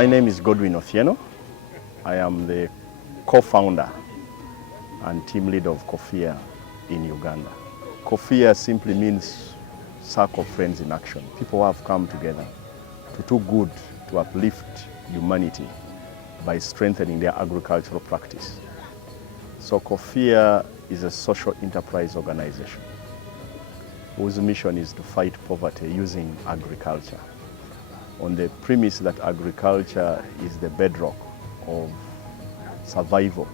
My name is Godwin Othieno. I am the co-founder and team leader of COFIA in Uganda. COFIA simply means Circle of Friends in Action. People have come together to do good, to uplift humanity by strengthening their agricultural practice. So COFIA is a social enterprise organization whose mission is to fight poverty using agriculture, on the premise that agriculture is the bedrock of survival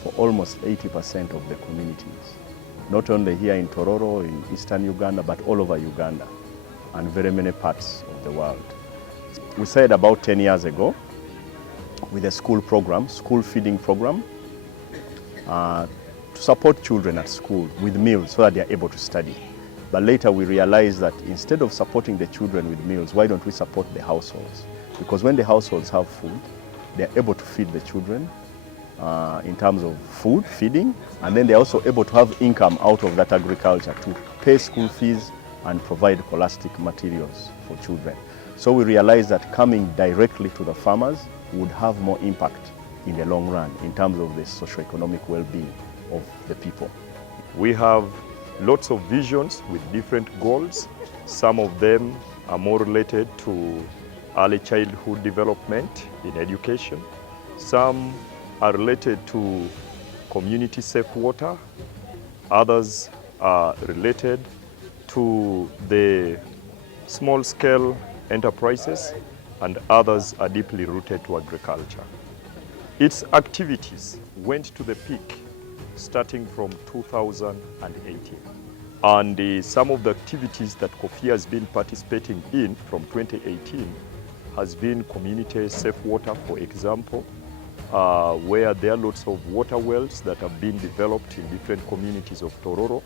for almost 80% of the communities, not only here in Tororo, in eastern Uganda, but all over Uganda and very many parts of the world. We started about 10 years ago with a school program, school feeding program, to support children at school with meals so that they are able to study. But later we realized that instead of supporting the children with meals, why don't we support the households? Because when the households have food, they are able to feed the children in terms of food, feeding, and then they're also able to have income out of that agriculture to pay school fees and provide scholastic materials for children. So we realized that coming directly to the farmers would have more impact in the long run in terms of the socio-economic well-being of the people. We have lots of visions with different goals. Some of them are more related to early childhood development in education. Some are related to community safe water. Others are related to the small-scale enterprises, and others are deeply rooted to agriculture. Its activities went to the peak starting from 2018. And some of the activities that COFIA has been participating in from 2018 has been community safe water, for example, where there are lots of water wells that have been developed in different communities of Tororo,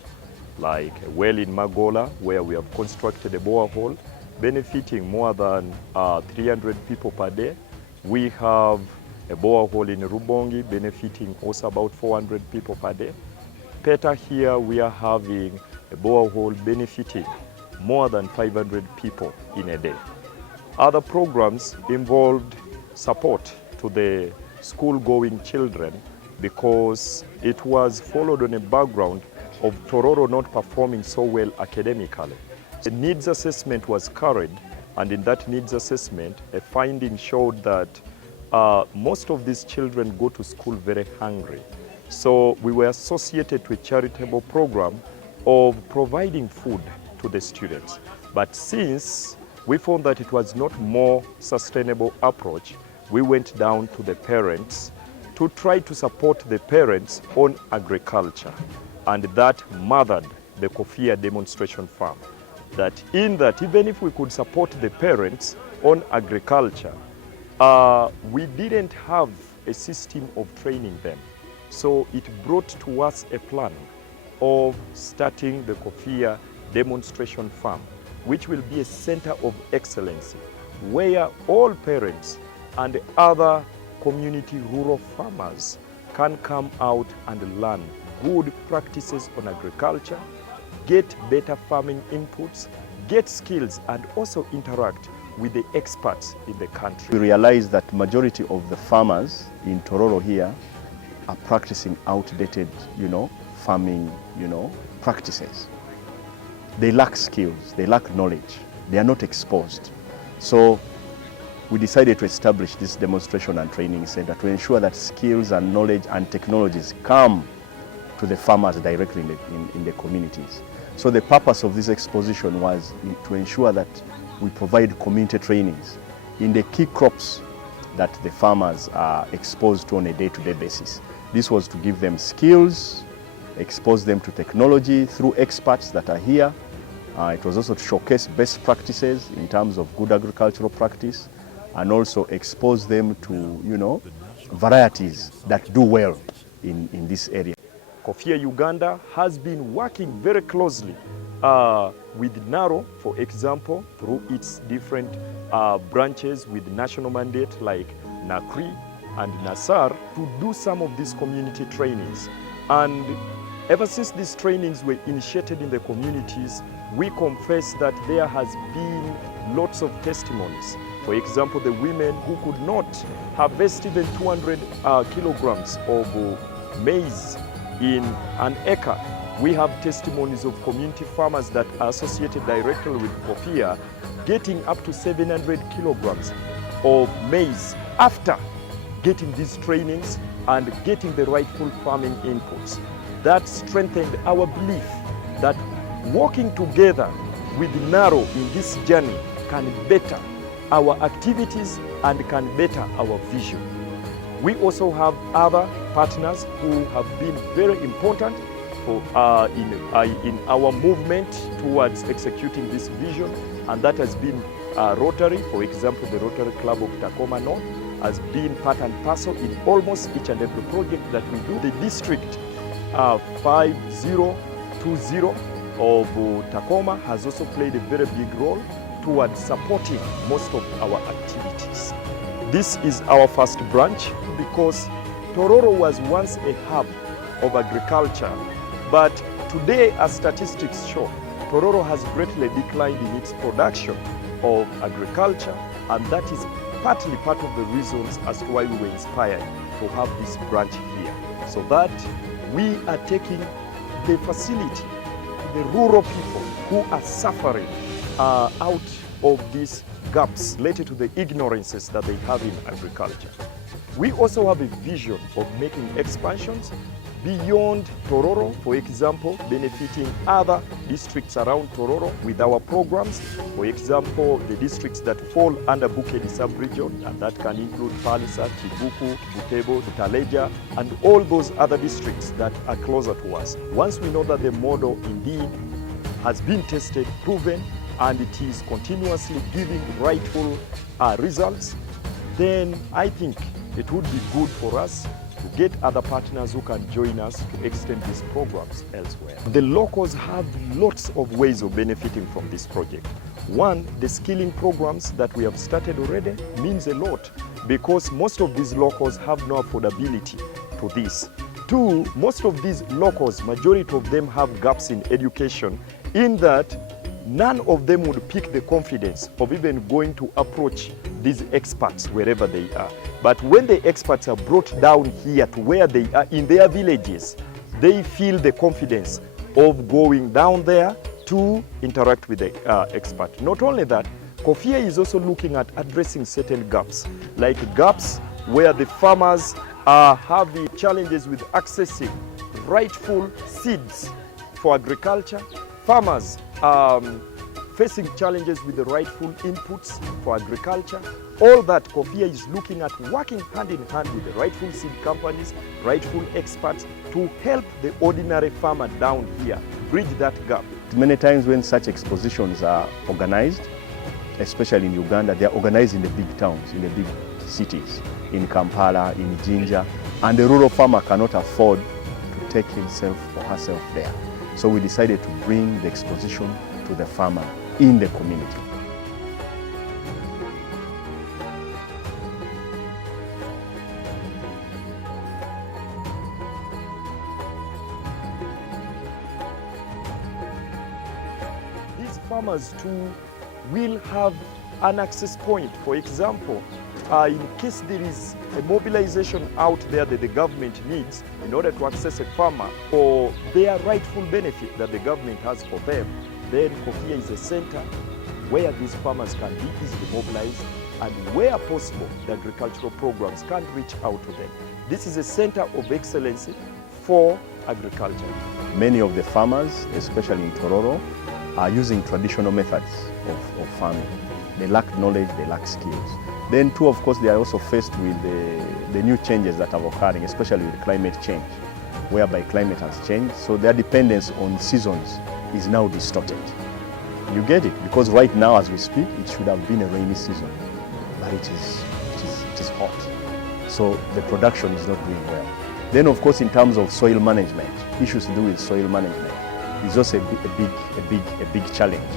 like a well in Magola, where we have constructed a borehole, benefiting more than 300 people per day. We have a borehole in Rubongi, benefiting also about 400 people per day. Peta here, we are having a borehole benefiting more than 500 people in a day. Other programs involved support to the school-going children because it was followed on a background of Tororo not performing so well academically. The needs assessment was carried, and in that needs assessment, a finding showed that most of these children go to school very hungry. So we were associated to a charitable program of providing food to the students. But since we found that it was not more sustainable approach, we went down to the parents to try to support the parents on agriculture. And that mothered the COFIA demonstration farm. That in that, even if we could support the parents on agriculture, we didn't have a system of training them. So it brought to us a plan of starting the COFIA demonstration farm, which will be a center of excellence, where all parents and other community rural farmers can come out and learn good practices on agriculture, get better farming inputs, get skills, and also interact with the experts in the country. We realized that majority of the farmers in Tororo here are practicing outdated, farming, practices. They lack skills, they lack knowledge, they are not exposed. So we decided to establish this demonstration and training center to ensure that skills and knowledge and technologies come to the farmers directly in the communities. So the purpose of this exposition was to ensure that we provide community trainings in the key crops that the farmers are exposed to on a day-to-day basis. This was to give them skills, expose them to technology through experts that are here. It was also to showcase best practices in terms of good agricultural practice, and also expose them to, varieties that do well in this area. COFIA.Uganda has been working very closely with NARO, for example, through its different branches with national mandate like NACRI and NASAR to do some of these community trainings. And ever since these trainings were initiated in the communities, we confess that there has been lots of testimonies For example, the women who could not harvest even 200 kilograms of maize in an acre. We have testimonies of community farmers that are associated directly with COFIA getting up to 700 kilograms of maize after getting these trainings and getting the rightful farming inputs. That strengthened our belief that working together with NARO in this journey can better our activities and can better our vision. We also have other partners who have been very important in our movement towards executing this vision, and that has been Rotary. For example, the Rotary Club of Tacoma North has been part and parcel in almost each and every project that we do. The district 5020 of Tacoma has also played a very big role towards supporting most of our activities. This is our first branch because Tororo was once a hub of agriculture, but today, as statistics show, Tororo has greatly declined in its production of agriculture, and that is partly part of the reasons as to why we were inspired to have this branch here, so that we are taking the facility to the rural people who are suffering out of these gaps related to the ignorances that they have in agriculture. We also have a vision of making expansions beyond Tororo, for example, benefiting other districts around Tororo with our programs. For example, the districts that fall under Bukedi sub-region, and that can include Palisa, Kibuku, Butebo, Taleja, and all those other districts that are closer to us. Once we know that the model indeed has been tested, proven, and it is continuously giving rightful results, then I think it would be good for us to get other partners who can join us to extend these programs elsewhere. The locals have lots of ways of benefiting from this project. One, the skilling programs that we have started already means a lot because most of these locals have no affordability to this. Two, most of these locals, majority of them have gaps in education in that none of them would pick the confidence of even going to approach these experts wherever they are. But when the experts are brought down here to where they are in their villages, they feel the confidence of going down there to interact with the expert. Not only that, COFIA is also looking at addressing certain gaps, like gaps where the farmers are having challenges with accessing rightful seeds for agriculture. Farmers facing challenges with the rightful inputs for agriculture. All that COFIA is looking at working hand in hand with the rightful seed companies, rightful experts to help the ordinary farmer down here bridge that gap. Many times when such expositions are organized, especially in Uganda, they are organized in the big towns, in the big cities, in Kampala, in Jinja, and the rural farmer cannot afford to take himself or herself there. So we decided to bring the exposition to the farmer in the community. These farmers too will have an access point. For example, in case there is a mobilization out there that the government needs in order to access a farmer for their rightful benefit that the government has for them, then COFIA is a center where these farmers can be easily mobilized and where possible, the agricultural programs can reach out to them. This is a center of excellence for agriculture. Many of the farmers, especially in Tororo, are using traditional methods of farming. They lack knowledge, they lack skills. Then too, of course, they are also faced with the new changes that are occurring, especially with climate change, whereby climate has changed, so their dependence on seasons is now distorted. You get it? Because right now, as we speak, it should have been a rainy season, but it is hot. So the production is not doing well. Then, of course, in terms of soil management, issues to do with soil management is also a big challenge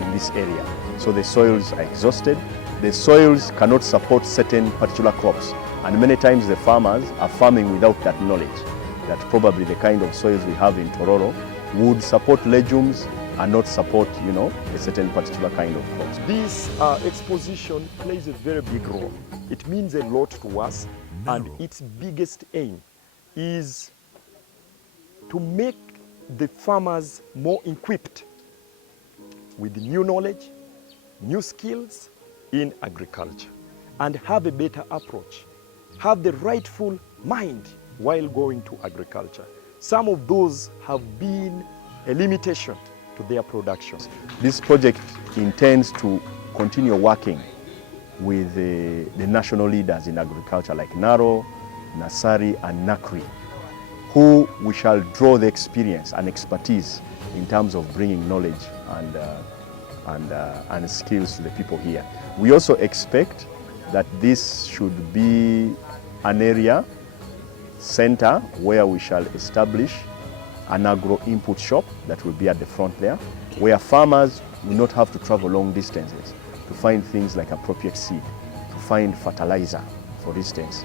in this area. So the soils are exhausted. The soils cannot support certain particular crops, and many times the farmers are farming without that knowledge that probably the kind of soils we have in Tororo would support legumes and not support, you know, a certain particular kind of crops. This exposition plays a very big role. It means a lot to us, and its biggest aim is to make the farmers more equipped with new knowledge, new skills in agriculture, and have a better approach, have the rightful mind while going to agriculture. Some of those have been a limitation to their production. This project intends to continue working with the national leaders in agriculture like Naro, Nasari and Nakri, who we shall draw the experience and expertise in terms of bringing knowledge and skills to the people here. We also expect that this should be an area center where we shall establish an agro input shop that will be at the front there, where farmers will not have to travel long distances to find things like appropriate seed, to find fertilizer, for instance.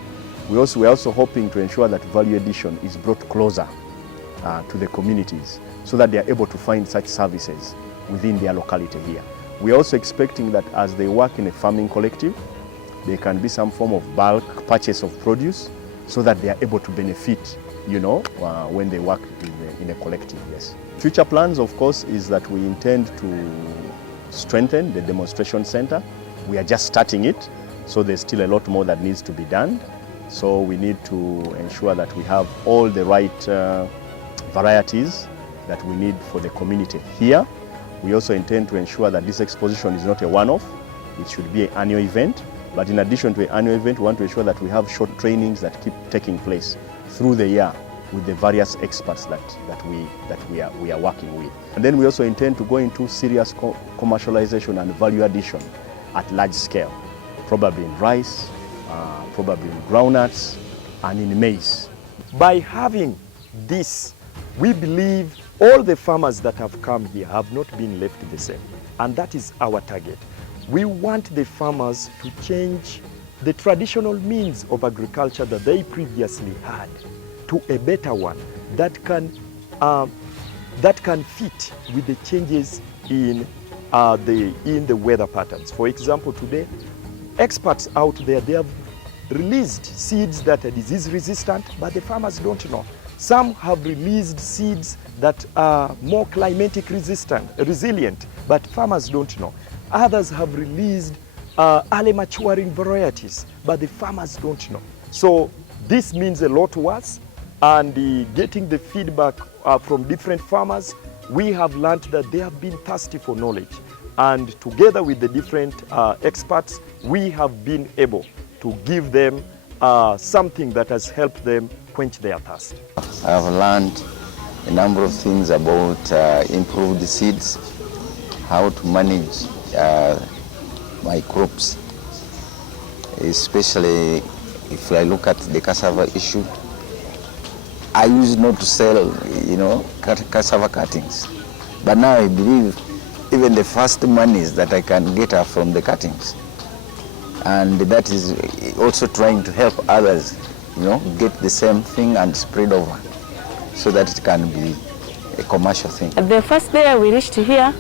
We're also hoping to ensure that value addition is brought closer to the communities so that they are able to find such services within their locality here. We're also expecting that as they work in a farming collective, there can be some form of bulk purchase of produce so that they are able to benefit, you know, when they work in a collective, yes. Future plans, of course, is that we intend to strengthen the demonstration center. We are just starting it, so there's still a lot more that needs to be done. So we need to ensure that we have all the right varieties that we need for the community here. We also intend to ensure that this exposition is not a one-off. It should be an annual event. But in addition to an annual event, we want to ensure that we have short trainings that keep taking place through the year with the various experts that we are working with. And then we also intend to go into serious commercialization and value addition at large scale, probably in rice, probably in groundnuts, and in maize. By having this, we believe all the farmers that have come here have not been left the same, and that is our target. We want the farmers to change the traditional means of agriculture that they previously had to a better one that can fit with the changes in the weather patterns. For example, today, experts out there, they have released seeds that are disease resistant, but the farmers don't know. Some have released seeds that are more climatic resilient, but farmers don't know. Others have released early maturing varieties, but the farmers don't know. So this means a lot to us, and getting the feedback from different farmers, we have learned that they have been thirsty for knowledge. And together with the different experts, we have been able to give them something that has helped them quench their thirst. I have learned a number of things about improved seeds, how to manage my crops, especially if I look at the cassava issue. I used not to sell, you know, cassava cuttings, but now I believe even the first monies that I can get are from the cuttings, and that is also trying to help others, you know, get the same thing and spread over, so that it can be a commercial thing. The first day we reached here,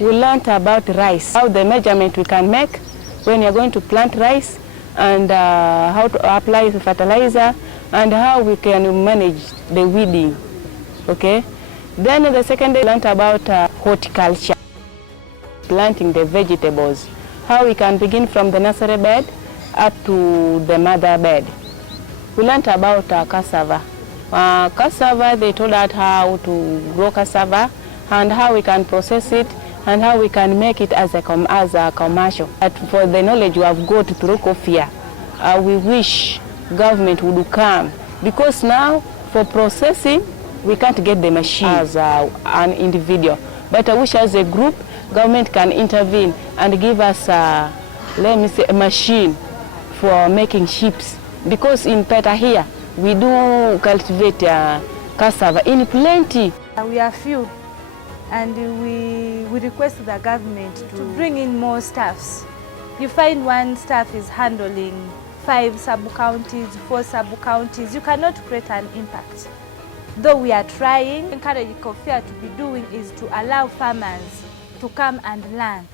we learned about rice, how the measurement we can make when you're going to plant rice, and how to apply the fertilizer, and how we can manage the weeding, okay? Then the second day we learned about horticulture, planting the vegetables, how we can begin from the nursery bed up to the mother bed. We learned about cassava. Cassava, they told us how to grow cassava and how we can process it and how we can make it as a commercial. But for the knowledge you have got through COFIA, we wish government would come, because now for processing we can't get the machine as an individual. But I wish as a group, government can intervene and give us, let me say, a machine for making chips. Because in Peta here, we do cultivate cassava in plenty. We are few, and we request the government to bring in more staffs. You find one staff is handling 5 sub-counties, 4 sub-counties. You cannot create an impact. though we are trying. Encourage COFIA to be doing is to allow farmers to come and learn.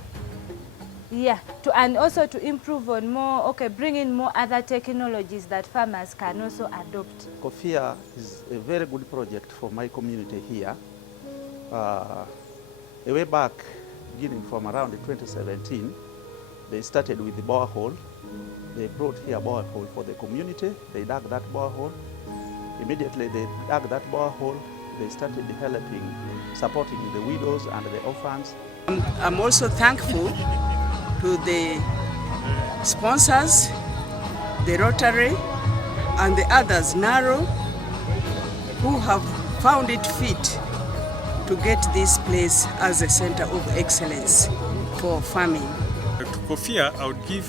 Yeah, and also to improve on more, bring in more other technologies that farmers can also adopt. COFIA is a very good project for my community here. Way back, beginning from around 2017, they started with the borehole. They brought here a borehole for the community. They dug that borehole. Immediately they dug that borehole. They started helping, supporting the widows and the orphans. I'm also thankful to the sponsors, the Rotary, and the others, NARO, who have found it fit to get this place as a center of excellence for farming. To COFIA, I would give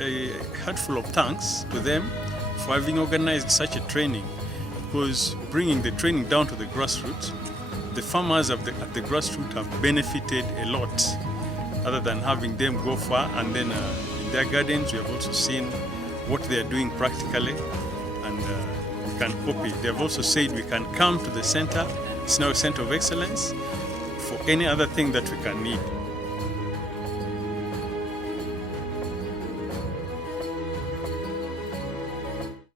a heartful of thanks to them for having organized such a training, because bringing the training down to the grassroots, the farmers at the grassroots have benefited a lot, other than having them go far. And then in their gardens, we have also seen what they are doing practically, and we can copy. They have also said we can come to the center. It's now a center of excellence for any other thing that we can need.